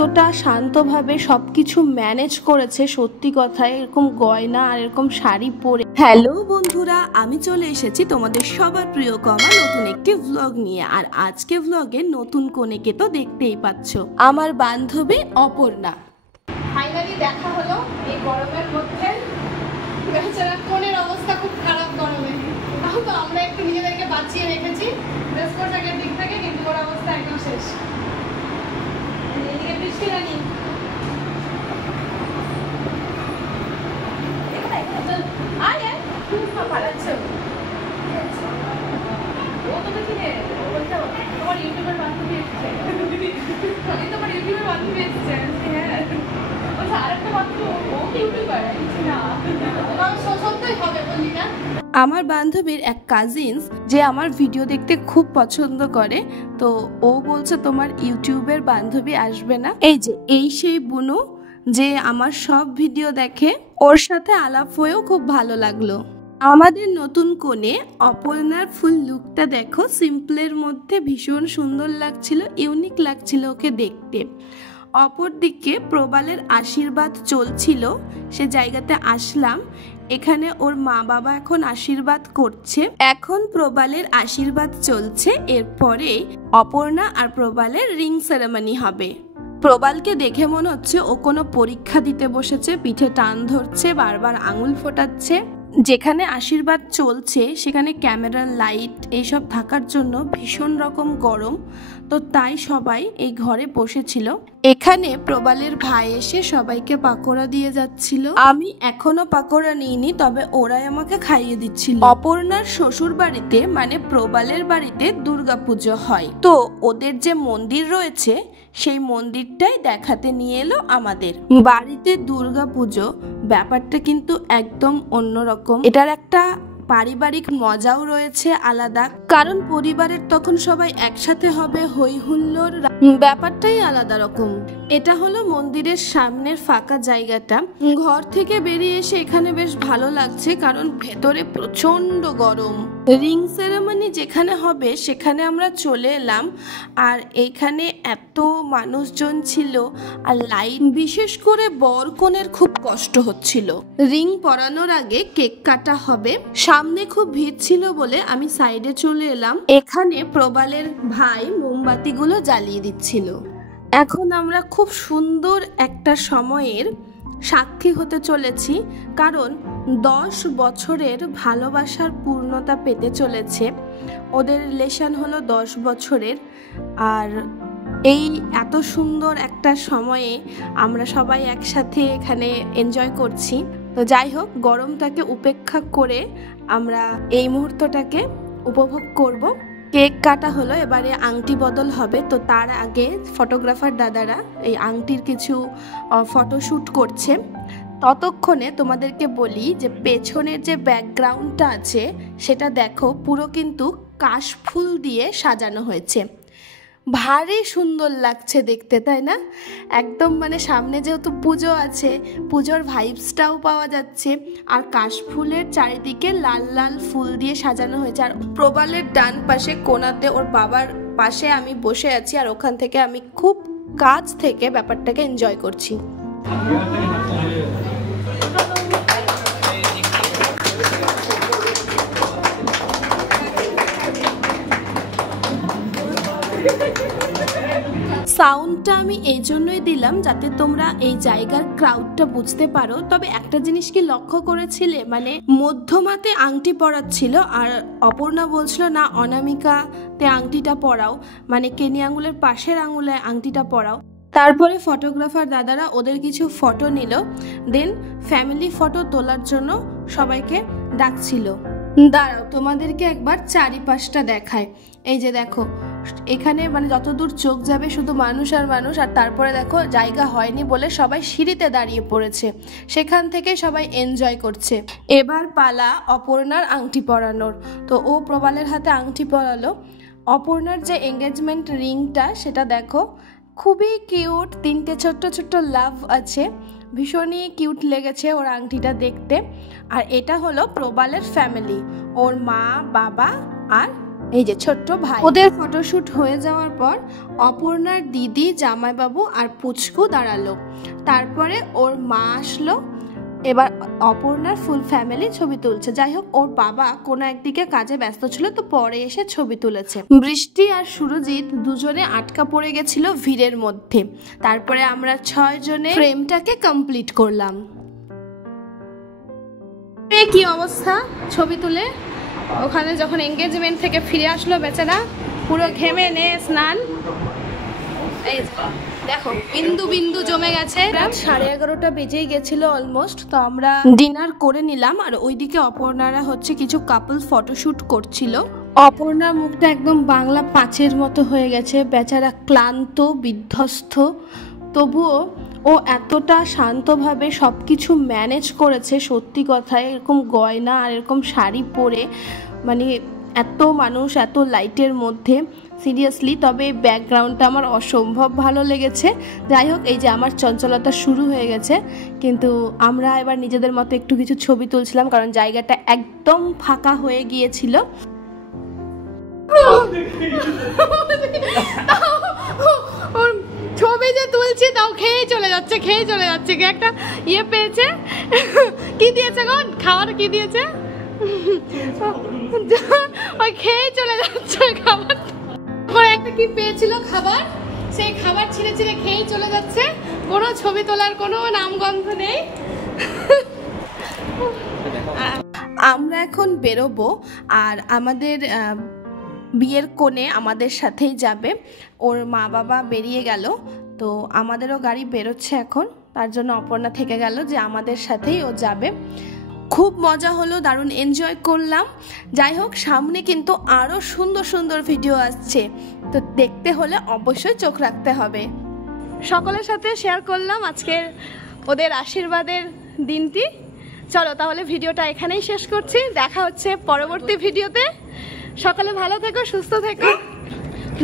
কতটা শান্তভাবে সবকিছু ম্যানেজ করেছে, সত্যি কথায় এরকম গয়না আর এরকম শাড়ি পরে। হ্যালো বন্ধুরা, আমি চলে এসেছি তোমাদের সবার প্রিয় কমা নতুন একটি ভ্লগ নিয়ে। আর আজকে ভ্লগে নতুন কনেকে তো দেখতেই পাচ্ছ, আমার বান্ধবী অপর্ণা। ফাইনালি দেখা হলো এই গরমের মধ্যে। বেচারা কোনের অবস্থা খুব খারাপ গরমে, তাও তো আমরা একটু নিজেদেরকে বাঁচিয়ে রেখেছি ড্রেস কোডের দিক থেকে, কিন্তু ওর অবস্থা একদম শেষ। এদিকে বৃষ্টি রানী তোমার ইউটিউবের বান্ধবী এসেছে, তোমার ইউটিউবের বান্ধবী এসেছে। হ্যাঁ, আরেকটা বান্ধবী ও ইউটিউবার না, সত্যই হবে বলি না। আমার বান্ধবীর এক কাজিনস যে আমার ভিডিও দেখতে খুব পছন্দ করে, তো ও বলছে তোমার ইউটিউবের বান্ধবী আসবে না। এই সেই বুনু যে আমার সব ভিডিও দেখে, ওর সাথে আলাপ হয়েও খুব ভালো লাগলো। আমাদের নতুন কোণে অপর্ণার ফুল লুকটা দেখো, সিম্পলের মধ্যে ভীষণ সুন্দর লাগছিল, ইউনিক লাগছিল ওকে দেখতে। অপরদিকে প্রবালের আশীর্বাদ চলছিল, সে জায়গাতে আসলাম। এখানে ওর মা বাবা এখন আশীর্বাদ করছে। এখন প্রবালের আশীর্বাদ চলছে, এরপরে অপর্ণা আর প্রবালের রিং সেরেমনি হবে। প্রবালকে দেখে মনে হচ্ছে ও কোনো পরীক্ষা দিতে বসেছে, পিঠে টান ধরছে, বারবার আঙুল ফোটাচ্ছে। যেখানে আশীর্বাদ চলছে সেখানে ক্যামেরা, লাইট এইসব থাকার জন্য ভীষণ রকম গরম, তো তাই সবাই এই ঘরে বসেছিল। এখানে প্রবালের ভাই এসে সবাইকে পাকোড়া দিয়ে যাচ্ছিল। আমি এখনো পাকোড়া নিইনি, তবে ওরাই আমাকে খাইয়ে দিচ্ছিল। অপর্ণার শ্বশুর বাড়িতে মানে প্রবালের বাড়িতে দুর্গাপুজো হয়, তো ওদের যে মন্দির রয়েছে সেই মন্দিরটাই দেখাতে নিয়ে এলো আমাদের বাড়িতে। দুর্গাপুজো ব্যাপারটা কিন্তু একদম অন্যরকম, এটার একটা পারিবারিক মজাও রয়েছে আলাদা, কারণ পরিবারের তখন সবাই একসাথে হবে, হই হুল্লোড়, ব্যাপারটাই আলাদা রকম। এটা হলো মন্দিরের সামনের ফাঁকা জায়গাটা। ঘর থেকে বেরিয়ে এসে এখানে বেশ ভালো লাগছে, কারণ ভেতরে প্রচন্ড গরম। রিং সেরেমনি যেখানে হবে সেখানে আমরা চলে এলাম, আর এইখানে এত মানুষজন ছিল, আর লাইট, বিশেষ করে বর কনের খুব কষ্ট হচ্ছিল। রিং পরানোর আগে কেক কাটা হবে, সামনে খুব ভিড় ছিল বলে আমি সাইডে চলে এলাম। এখানে প্রবালের ভাই মোমবাতিগুলো জ্বালিয়ে দিচ্ছিল। এখন আমরা খুব সুন্দর একটা সময়ের সাক্ষী হতে চলেছি, কারণ 10 বছরের ভালোবাসার পূর্ণতা পেতে চলেছে। ওদের রিলেশন হলো 10 বছরের, আর এই এত সুন্দর একটা সময়ে আমরা সবাই একসাথে এখানে এনজয় করছি। তো যাই হোক, গরমটাকে উপেক্ষা করে আমরা এই মুহূর্তটাকে উপভোগ করব। কেক কাটা হলো, এবারে আংটি বদল হবে, তো তার আগে ফটোগ্রাফার দাদারা এই আংটির কিছু ফটোশ্যুট করছে। ততক্ষণে তোমাদেরকে বলি যে পেছনের যে ব্যাকগ্রাউন্ডটা আছে সেটা দেখো, পুরো কিন্তু কাশফুল দিয়ে সাজানো হয়েছে। ভারী সুন্দর লাগছে দেখতে, তাই না? একদম মানে সামনে যেহেতু পুজো আছে, পুজোর ভাইবসটাও পাওয়া যাচ্ছে, আর কাশফুলের চারিদিকে লাল লাল ফুল দিয়ে সাজানো হয়েছে। আর প্রবালের ডান পাশে কোণাতে ওর বাবার পাশে আমি বসে আছি, আর ওখান থেকে আমি খুব কাছ থেকে ব্যাপারটাকে এনজয় করছি। সাউন্ডটা আমি এই জন্যই দিলাম যাতে তোমরা এই জায়গার ক্রাউডটা বুঝতে পারো। তবে একটা জিনিস কি লক্ষ্য করেছিলে, মানে মধ্যমাতে আংটি পরাচ্ছিল, আর অপর্ণা বলছিল না অনামিকাতে আংটিটা পরাও, মানে কেনি আঙুলের পাশের আঙুলে আংটিটা পরাও। তারপরে ফটোগ্রাফার দাদারা ওদের কিছু ফটো নিল, দেন ফ্যামিলি ফটো তোলার জন্য সবাইকে ডাকছিল। দাঁড়াও তোমাদেরকে একবার চারিপাশটা দেখায়। এই যে দেখো, এখানে মানে যতদূর চোখ যাবে শুধু মানুষ আর মানুষ, আর তারপরে দেখো জায়গা হয়নি বলে সবাই সিঁড়িতে দাঁড়িয়ে পড়েছে, সেখান থেকে সবাই এনজয় করছে। এবার পালা অপর্ণার আংটি পরানোর, তো ও প্রবালের হাতে আংটি পরালো। অপর্ণার যে এঙ্গেজমেন্ট রিংটা সেটা দেখো, খুবই কিউট, 3টে ছোট্ট ছোট্ট লাভ আছে, ভীষণই কিউট লেগেছে ওর আংটিটা দেখতে। আর এটা হলো প্রবালের ফ্যামিলি, ওর মা, বাবা আর এই যে ছোট্ট ভাই। ওদের ফটোশুট হয়ে যাওয়ার পর অপর্ণার দিদি, জামাইবাবু আর পুচকু দাঁড়ালো। তারপরে ওর মা আসলো। এবার অপর্ণার ফুল ফ্যামিলি ছবি তুলছে। যাই হোক, ওর বাবা কোনো একদিকে কাজে ব্যস্ত ছিল, তো পরে এসে ছবি তুলেছে। বৃষ্টি আর সুরজিৎ দুজনে আটকা পড়ে গেছিল ভিড়ের মধ্যে। তারপরে আমরা 6 জনে ফ্রেমটাকে কমপ্লিট করলাম। কি অবস্থা ছবি তুলে, ওখানে যখন এঙ্গেজমেন্ট থেকে ফিরে আসলো বেচারা পুরো ঘেমে নে স্নান। এই দেখো বিন্দু বিন্দু জমে গেছে। রাত 11:30 বেজেই গেছিল অলমোস্ট। তো আমরা ডিনার করে নিলাম, আর ওইদিকে অপর্ণারা হচ্ছে কিছু কাপল ফটোশুট করছিল। অপর্ণার মুখটা একদম বাংলা 5-এর মতো হয়ে গেছে, বেচারা ক্লান্ত বিধ্বস্ত। তবুও ও এতটা শান্তভাবে সব কিছু ম্যানেজ করেছে, সত্যি কথায়। এরকম গয়না আর এরকম শাড়ি পরে, মানে এত মানুষ এত লাইটের মধ্যে, সিরিয়াসলি। তবে ব্যাকগ্রাউন্ডটা আমার অসম্ভব ভালো লেগেছে। যাই হোক, এই যে আমার চঞ্চলতা শুরু হয়ে গেছে, কিন্তু আমরা এবার নিজেদের মতো একটু কিছু ছবি তুলছিলাম, কারণ জায়গাটা একদম ফাঁকা হয়ে গিয়েছিল। ছবি যে তুলছি তাও খেয়ে চলে যাচ্ছে কে একটা ইয়ে পেয়েছে। কি দিয়েছে গো, খাবার কি দিয়েছে? ওই খেয়ে চলে যাচ্ছে খাবার। একটা কি পেয়েছিল খাবার, সেই খাবার ছিঁড়ে ছিঁড়ে খেয়ে চলে যাচ্ছে। কোনো ছবি তোলার কোনো নামগন্ধ নেই। আমরা এখন বেরোবো, আর আমাদের বিয়ের কোণে আমাদের সাথেই যাবে। ওর মা বাবা বেরিয়ে গেল, তো আমাদেরও গাড়ি বেরোচ্ছে এখন। তার জন্য অপর্ণা থেকে গেল যে আমাদের সাথেই ও যাবে। খুব মজা হলো, দারুণ এনজয় করলাম। যাই হোক, সামনে কিন্তু আরও সুন্দর সুন্দর ভিডিও আসছে, তো দেখতে হলে অবশ্যই চোখ রাখতে হবে। সকলের সাথে শেয়ার করলাম আজকের ওদের আশীর্বাদের দিনটি। চলো তাহলে ভিডিওটা এখানেই শেষ করছি, দেখা হচ্ছে পরবর্তী ভিডিওতে। সকলে ভালো থেকো, সুস্থ থেকো।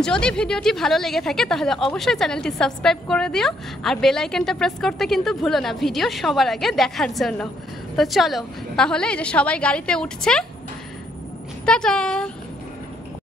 যদি ভিডিওটি ভালো লেগে থাকে তাহলে অবশ্যই চ্যানেলটি সাবস্ক্রাইব করে দিও, আর বেল আইকনটা প্রেস করতে কিন্তু ভুলো না ভিডিও সবার আগে দেখার জন্য। তো চলো তাহলে, এই যে সবাই গাড়িতে উঠছে, টাটা।